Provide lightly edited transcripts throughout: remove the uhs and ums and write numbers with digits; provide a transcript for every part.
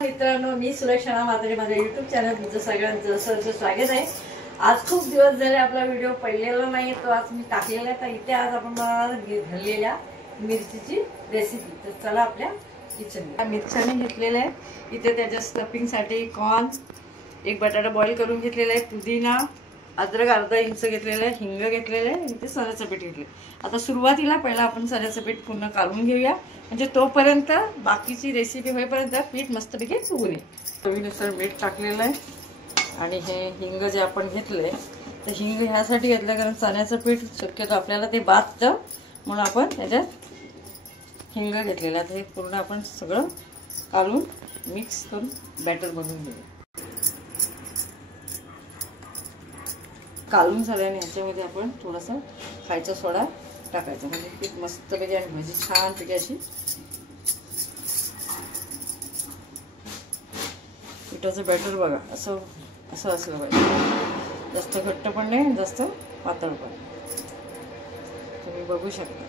मित्रांनो, मी सुलक्षणा म्हात्रे, माझ्या YouTube channel तुमचं सगळ्यांचं सहर्ष स्वागत आहे। आज खूप दिवस झाले आपला व्हिडिओ पडलेला नाही, तो आज मी टाकलेला आहे। तर इथे आज आपण घाललेल्या मिरचीची रेसिपी। तर चला आपल्या किचनला। मिरच्याने घेतलेले आहे इथे त्याच्या स्टफिंगसाठी कॉर्न, एक बटाटा बॉईल करून घेतलेला आहे, पुदिना, अद्रक अर्धा इंच घेतलेला आहे, हिंग घेतलेले आहे, इथे सऱ्याचं पीठ घेतले। आता सुरुवातीला पहिला आपण सऱ्याचं पीठ पूर्ण काढून घेऊया, म्हणजे तोपर्यंत बाकीची रेसिपी होईपर्यंत पीठ मस्तपैकी फुगून येईल। चवीनुसार मीठ टाकलेलं आहे आणि हे हिंग जे आपण घेतले, तर हिंग ह्यासाठी घेतलं कारण चण्याचं पीठ शक्यतो आपल्याला ते बाधतं, म्हणून आपण त्याच्यात हिंग घेतलेलं आहे। हे पूर्ण आपण सगळं काढून मिक्स करून बॅटर बनवून घेऊया। काढून झाल्याने ह्याच्यामध्ये आपण थोडासा खायचा सोडा टाकायचा, म्हणजे पीठ मस्तपैकी आणि भाजी छानपैकी अशी पिठाचं बॅटर बघा असं असलं पाहिजे, जास्त घट्ट पण नाही जास्त पातळ पण। तुम्ही बघू शकता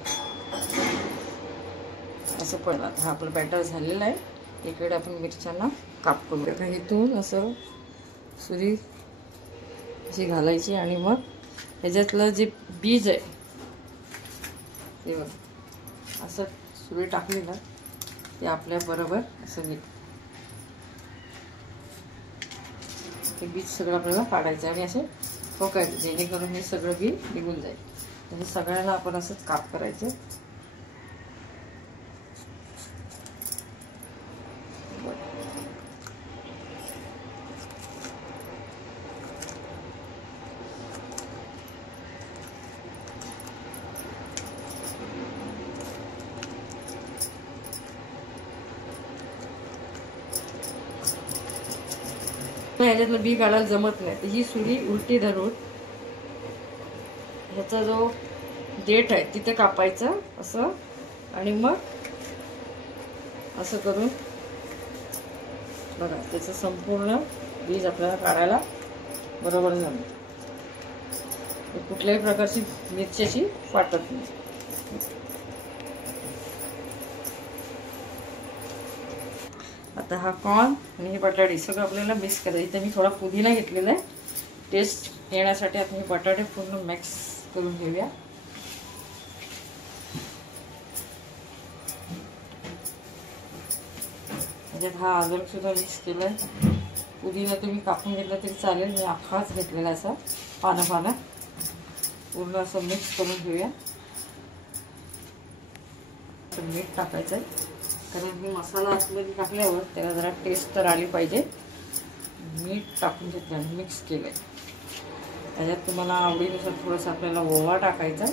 असं पहिला हा आपलं बॅटर झालेलं आहे। इकडे आपण मिरच्यांना काप करू, इथून असं सुरी अशी घालायची आणि मग ह्याच्यातलं जे बीज आहे ते बघा असं सुरी टाकली ना, ते आपल्या बरोबर असं ते बीज सगळं आपल्याला काढायचं आणि असे ठोकायचं, जेणेकरून हे सगळं बी निघून जाईल। तर हे सगळ्यांना आपण असंच काप करायचं। ह्याच्यातलं बी काढायला जमत नाही, तर ही सुरी उलटी धरून ह्याचा जो देठ आहे तिथे कापायचं असं, आणि मग असं करून बघा त्याचं संपूर्ण बीज आपल्याला काढायला बरोबर जमतं। कुठल्याही प्रकारची मिरच्याची वाटत नाही। आता हा कॉर्न आणि हे बटाटे सगळं आपल्याला मिक्स करायचं। इथे मी थोडा पुदिना घेतलेला आहे टेस्ट येण्यासाठी। आता हे बटाटे पूर्ण मिक्स करून घेऊया। त्याच्यात हा अद्रक सुद्धा मिक्स केलाय, पुदिना तुम्ही कापून घेतला तरी चालेल, मी अख्खाच घेतलेला असा पानं पूर्ण असं मिक्स करून घेऊया। मीठ टाकायचं आहे कारण मी मसाला आतमध्ये टाकल्यावर त्याला जरा टेस्ट तर आली पाहिजे। मीठ टाकून घेतलं, मिक्स केलं आहे। त्याच्यात तुम्हाला आवडीनुसार थोडंसं आपल्याला ओवा टाकायचा,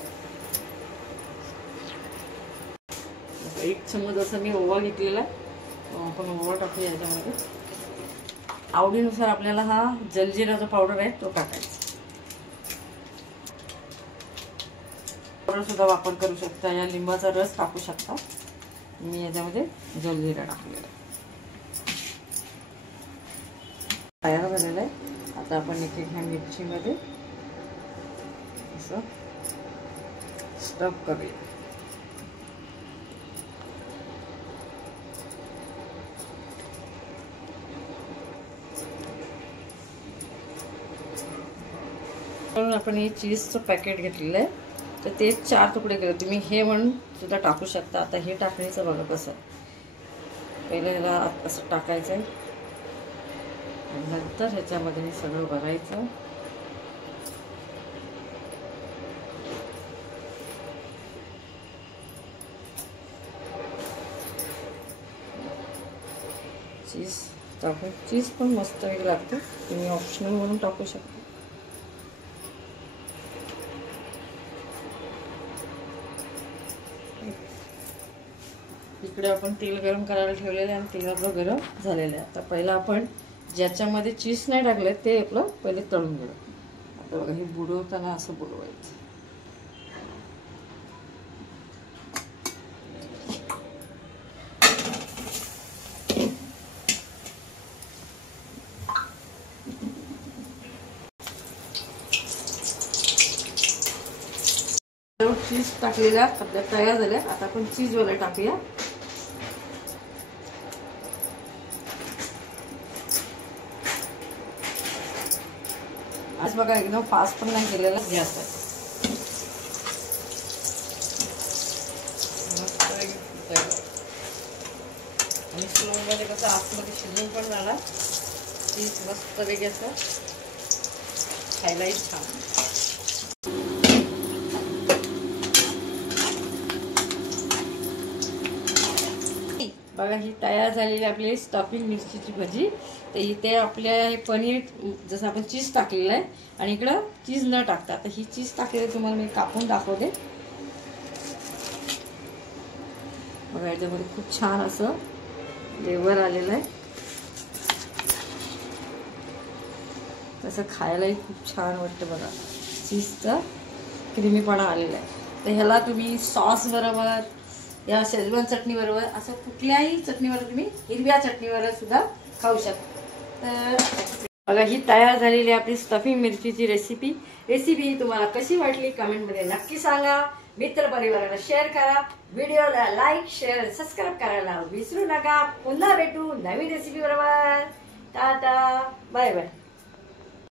एक चम्मच असं मी ओवा घेतलेला आहे, आपण ओवा टाकूया याच्यामध्ये। आवडीनुसार आपल्याला हा जलजिराचा पावडर आहे तो टाकायचा, पावडर सुद्धा वापर करू शकता, या लिंबाचा रस टाकू शकता। मी याच्यामध्ये जलजिरा टाकलेला तयार झालेला आहे। आता आपण एक ह्या मिरचीमध्ये असं स्टफ करूया। म्हणून आपण हे चीजचं पॅकेट घेतलेलं आहे, तर ते 4 तुकडे केले। तुम्ही हे म्हणून सुद्धा टाकू शकता। आता हे टाकण्याचं बघा कसं, पहिलं ह्याला असं टाकायचं आहे, नंतर ह्याच्यामध्ये हे सगळं भरायचं। चीज टाकून, चीज पण मस्त लागतं, तुम्ही ऑप्शनल म्हणून टाकू शकता। इकडे आपण तेल गरम करायला ठेवलेलं आहे आणि तेल आपलं गरम झालेलं आहे। आता पहिला आपण ज्याच्यामध्ये चीज नाही टाकले ते आपलं पहिले तळून घेऊ। आता बघा हे बुडवताना असं बुडवायचं, चीज टाकलेल्या आपल्या तयार झाल्या। आता आपण चीजवाला टाकूया। आज बघा एकदम फास्ट पण नाही केलेला गॅस आहे. आणि स्लो मध्ये कसं आतमध्ये शिजून पण जाणार. चीज मस्त वेगळी असं खायलाही छान. बघा ही तयार झालेली आपली स्टफिंग मिरचीची भजी. तर इथे आपल्या हे पनीर जसं आपण चीज टाकलेलं आहे आणि इकडं चीज न टाकता आता ही चीज टाकलेली तुम्हाला मी कापून दाखवते. बघा याच्यामध्ये खूप छान असं फ्लेवर आलेलं आहे. तसं खायलाही खूप छान वाटतं बघा. चीजचा क्रीमीपणा आलेला आहे. तर ह्याला तुम्ही सॉस बरोबर या शेजवान चटणी बरोबर असं कुठल्याही चटणीवर तुम्ही हिरव्या चटणीवर सुद्धा खाऊ शकता. तर बघा ही तयार झालेली आपली स्टफिंग मिरचीची रेसिपी तुम्हाला कशी वाटली कमेंटमध्ये नक्की सांगा. मित्रपरिवाराला शेअर करा. व्हिडिओला लाईक शेअर सबस्क्राईब करायला विसरू नका. पुन्हा भेटू नवीन रेसिपी बरोबर. Tata bye bye.